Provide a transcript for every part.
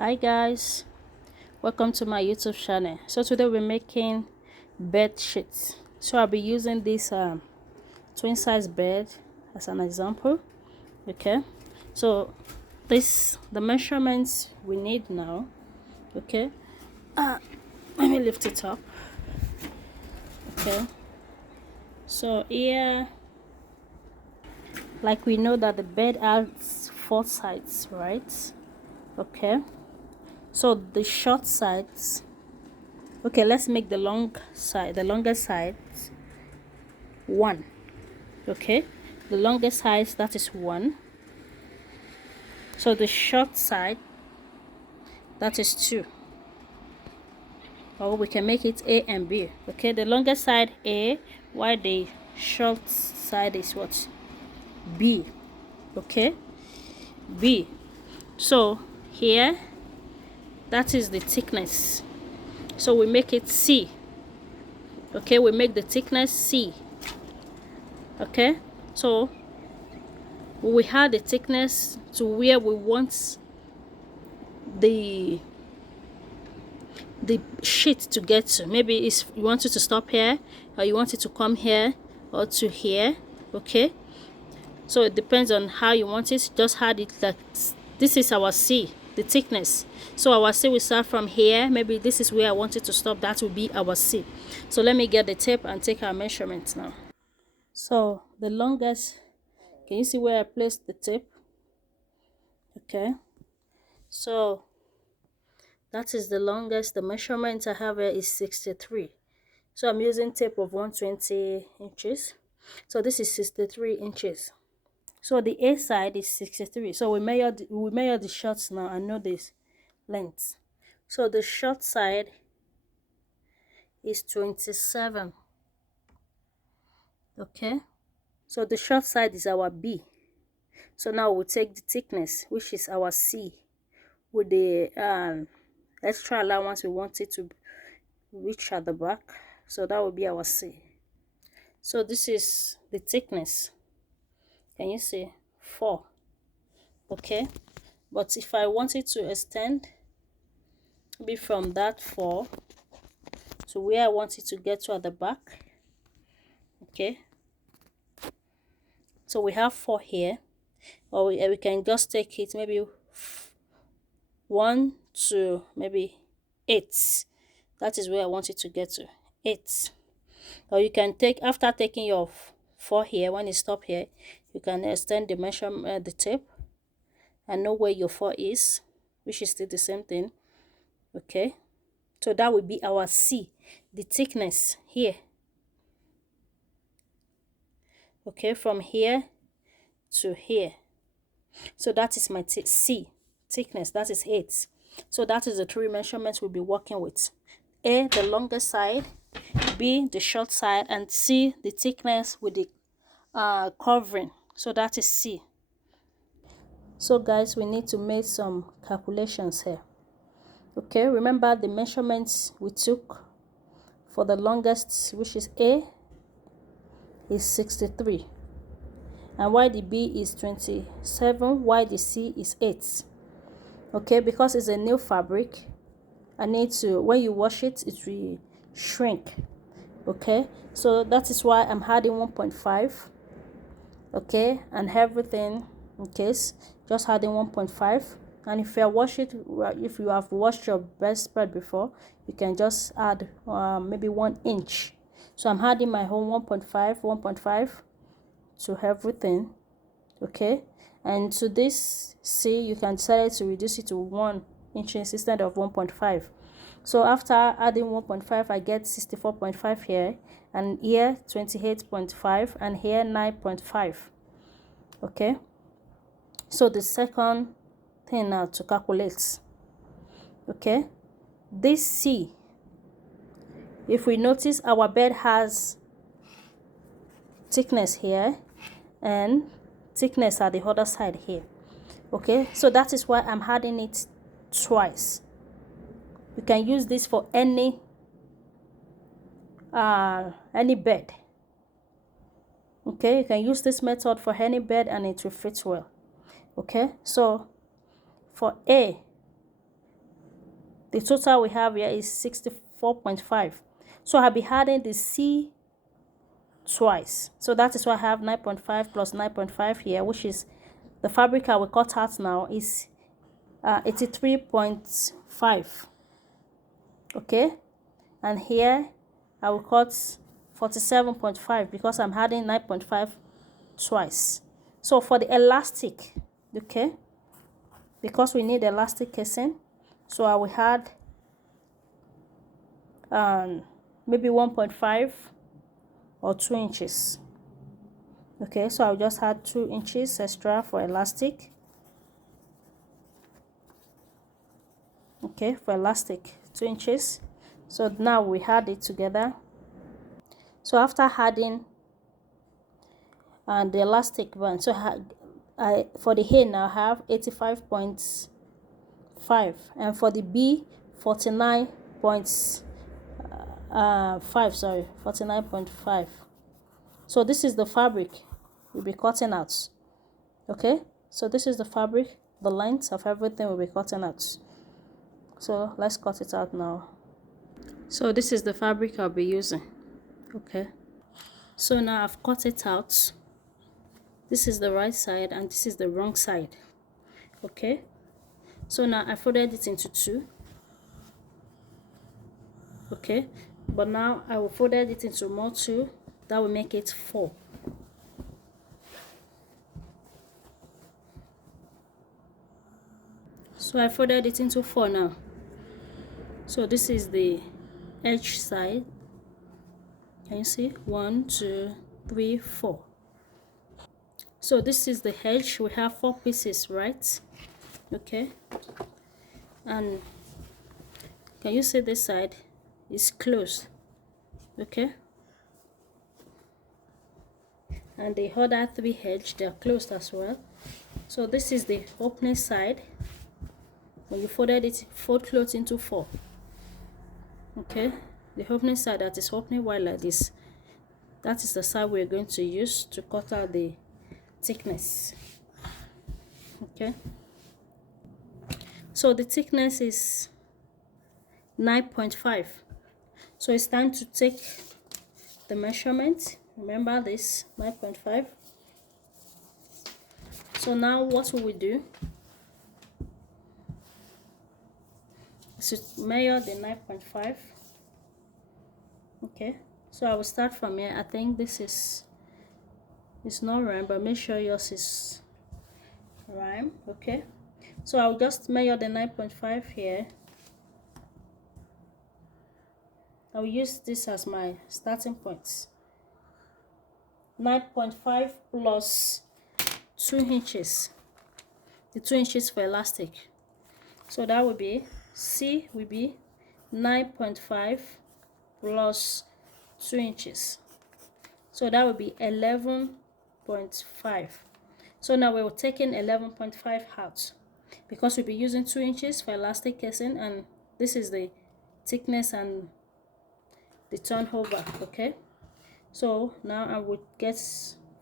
Hi guys, welcome to my YouTube channel. So today we're making bed sheets. So I'll be using this twin size bed as an example. Okay, so the measurements we need now. Okay, let me lift it up. Okay, so here, like we know that the bed has four sides, right? Okay, so the short sides. Okay, let's make the longer side 1. Okay, the longest side, that is 1. So the short side, that is 2, or we can make it A and B. Okay, the longest side A, while the short side is what? B. Okay, B. So here, that is the thickness, so we make it C. Okay, we make the thickness C. Okay, so we have the thickness to where we want the sheet to get to. Maybe it's you want it to stop here, or you want it to come here, or to here. Okay, so it depends on how you want it. Just add it like this is our C, the thickness. So our C will start from here. Maybe this is where I want it to stop. That will be our C. So let me get the tape and take our measurements now. So the longest, can you see where I placed the tape? Okay, so that is the longest. The measurement I have here is 63. So I'm using tape of 120 inches. So this is 63 inches. So the A side is 63. So we measure the shorts now and know this length. So the short side is 27. Okay. So the short side is our B. So now we'll take the thickness, which is our C, with the extra allowance we want it to reach at the back. So that will be our C. So this is the thickness. Can you see? 4. Okay, but if I wanted to extend maybe from that 4 to where I want it to get to at the back. Okay, so we have 4 here, or we can just take it maybe 1 to maybe 8. That is where I want it to get to, 8. Or you can take, after taking your 4 here, when you stop here, you can extend the measurement, the tape, and know where your 4 is, which is still the same thing. Okay, so that would be our C, the thickness here. Okay, from here to here. So that is my C, thickness, that is 8. So that is the 3 measurements we'll be working with. A, the longer side, B, the short side, and C, the thickness with the covering. So that is C. So guys, we need to make some calculations here. Okay, remember the measurements we took for the longest, which is A, is 63, and while the B is 27, while the C is 8. Okay, because it's a new fabric, I need to, when you wash it, it will shrink. Okay, so that is why I'm adding 1.5. okay, and everything in case, just adding 1.5. And if you have washed your bedspread before, you can just add maybe 1 inch. So I'm adding my whole 1.5 to everything. Okay, and to this C, you can decide to reduce it to 1 inch instead of 1.5. So after adding 1.5, I get 64.5 here, and here 28.5, and here 9.5. Okay, so the second thing now to calculate. Okay, this C, if we notice, our bed has thickness here and thickness at the other side here. Okay, so that is why I'm adding it twice. You can use this for any bed. Okay, you can use this method for any bed and it will fit well. Okay, so for A, The total we have here is 64.5. So I'll be adding the C twice. So that is why I have 9.5 plus 9.5 here, which is the fabric I will cut out now is 83.5. Okay, and here I will cut 47.5 because I'm adding 9.5 twice. So for the elastic, okay, because we need elastic casing, so I will add maybe 1.5 or 2 inches. Okay, so I'll just add 2 inches extra for elastic. Okay, for elastic 2 inches. So now we add it together. So after adding the elastic band, so for the A now I have 85.5, and for the B 49.5, sorry, 49.5. So this is the fabric we'll be cutting out. Okay, so this is the fabric, the length of everything we'll be cutting out. So let's cut it out now. So this is the fabric I'll be using. Okay, so now I've cut it out. This is the right side and this is the wrong side. Okay, so now I folded it into 2. Okay, but now I will fold it into more 2. That will make it 4. So I folded it into 4 now. So this is the edge side. Can you see? 1, 2, 3, 4. So this is the edge. We have 4 pieces, right? Okay, and can you see this side is closed? Okay, and the other 3 edge, they are closed as well. So this is the opening side. When you folded it, fold close into 4. Okay, the opening side that is opening wide like this, that is the side we're going to use to cut out the thickness. Okay, so the thickness is 9.5. So it's time to take the measurement. Remember this, 9.5. So now what will we do is to measure the 9.5. Okay, so I will start from here. I think this is not rhyme, but make sure yours is rhyme. Okay, so I'll just measure the 9.5 here. I'll use this as my starting point. 9.5 plus 2 inches, the 2 inches for elastic. So that will be, C will be 9.5 plus 2 inches. So that will be 11.5. So now we're taking 11.5 out because we'll be using 2 inches for elastic casing, and this is the thickness and the turnover. Okay, so now I would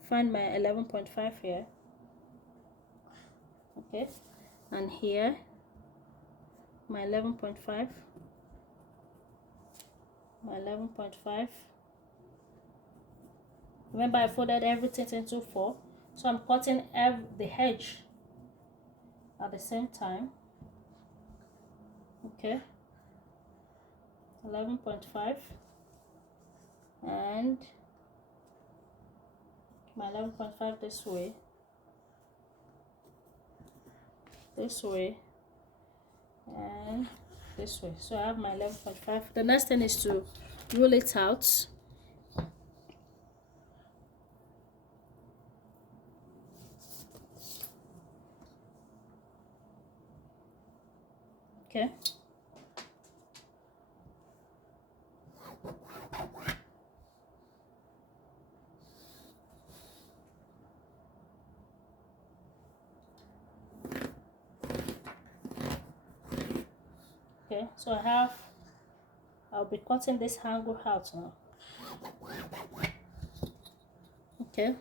find my 11.5 here. Okay, and here my 11.5, my 11.5. Remember I folded everything into 4, so I'm cutting the edge at the same time. Okay, 11.5 and my 11.5 this way, and this way. So I have my 11.5. The next thing is to rule it out. Okay, okay, so I'll be cutting this angle out now. Okay,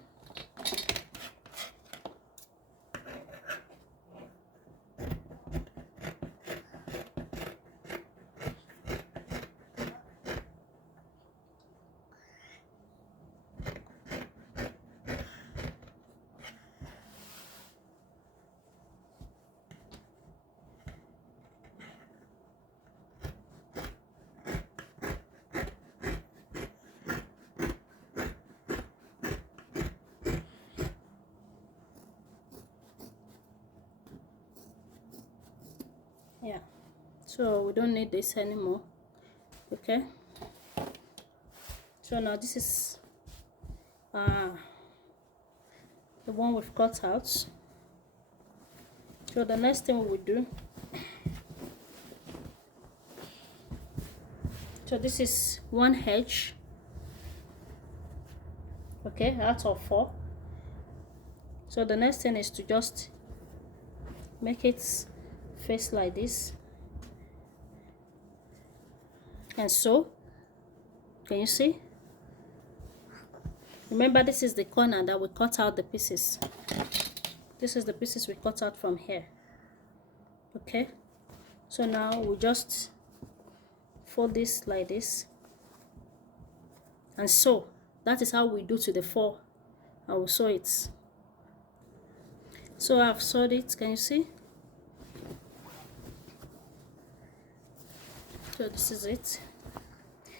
Yeah, so we don't need this anymore. Okay, so now this is the one we've cut out. So the next thing we will do, so this is 1 edge, okay, out of 4. So the next thing is to just make it face like this, and so can you see? Remember, this is the corner that we cut out the pieces. This is the pieces we cut out from here. Okay, so now we just fold this like this, and so that is how we do to the 4. I will sew it. So I've sewed it, can you see? So this is it.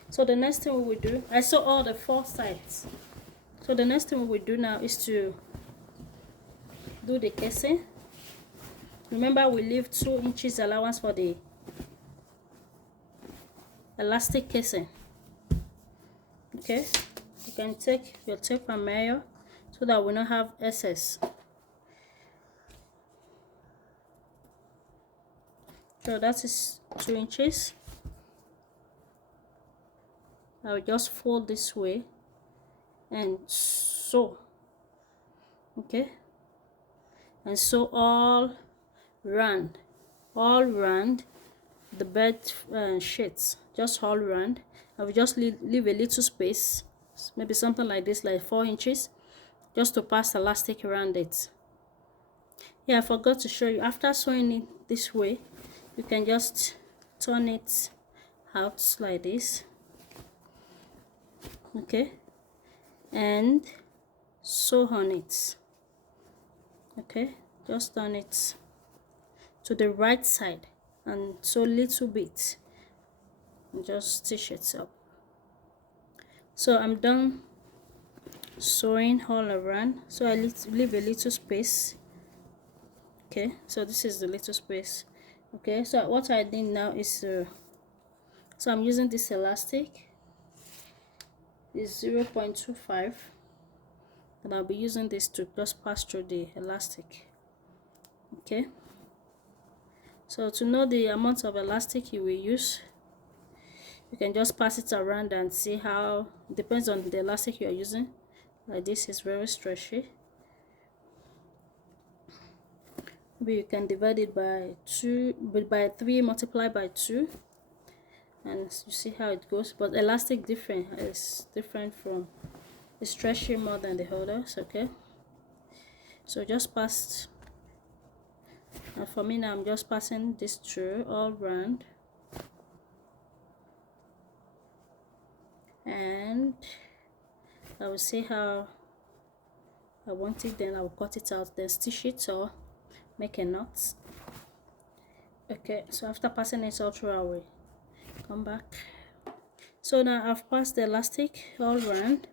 So the next thing we will do, I sew all the 4 sides. So the next thing we will do now is to do the casing. Remember, we leave 2 inches allowance for the elastic casing. Okay, you can take your tape and measure so that we don't have excess. So that is 2 inches. I will just fold this way and sew. Okay, and sew all round the bed sheets, just all round. I will just leave a little space, maybe something like this, like 4 inches, just to pass elastic around it. Yeah, I forgot to show you, after sewing it this way, you can just turn it out like this. Okay, and sew on it. Okay, just turn it to the right side and sew a little bit and just stitch it up. So I'm done sewing all around, so I leave a little space. Okay, so this is the little space. Okay, so what I did now is so I'm using this elastic, is 0.25, and I'll be using this to just pass through the elastic. Okay, so to know the amount of elastic you will use, you can just pass it around and see how, depends on the elastic you are using. Like this is very stretchy. Maybe you can divide it by 3, multiply by 2, and you see how it goes. But elastic is different from, it's stretchy more than the others. Okay, so just pass, and for me now I'm just passing this through all round, and I will see how I want it, then I will cut it out, then stitch it or make a knot. Okay, so after passing it all through, I will come back. So now I've passed the elastic all around.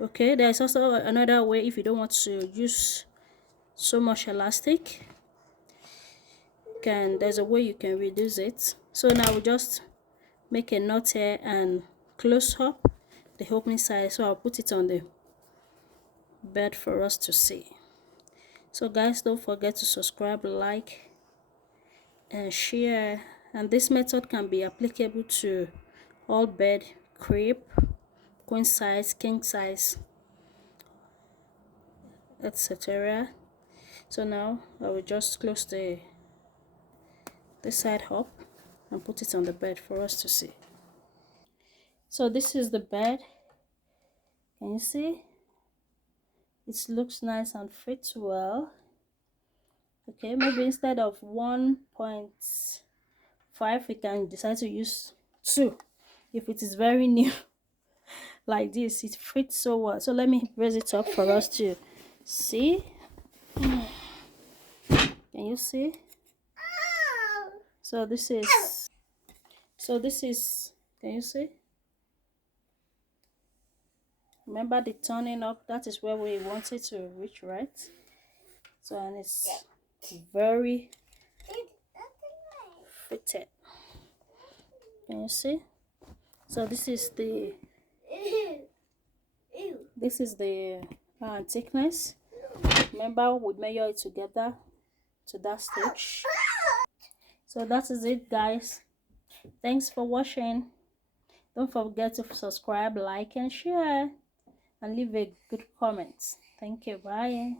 Okay, there's also another way. If you don't want to use so much elastic, there's a way you can reduce it. So now we just make a knot here and close up the opening side. So I'll put it on the bed for us to see. So guys, don't forget to subscribe, like, and share. And this method can be applicable to all bed, crib, queen size, king size, etc. So now I will just close this side up and put it on the bed for us to see. So this is the bed. Can you see? It looks nice and fits well. Okay, maybe instead of 1.5, we can decide to use 2 if it is very new. Like this, it fits so well. So let me raise it up for us to see. Can you see? So this is, can you see? Remember the turning up, that is where we want it to reach, right? So, and it's very fitted. Can you see? So this is the thickness. Remember, we measure it together to that stage. So that is it, guys. Thanks for watching. Don't forget to subscribe, like, and share, and leave a good comment. Thank you. Bye.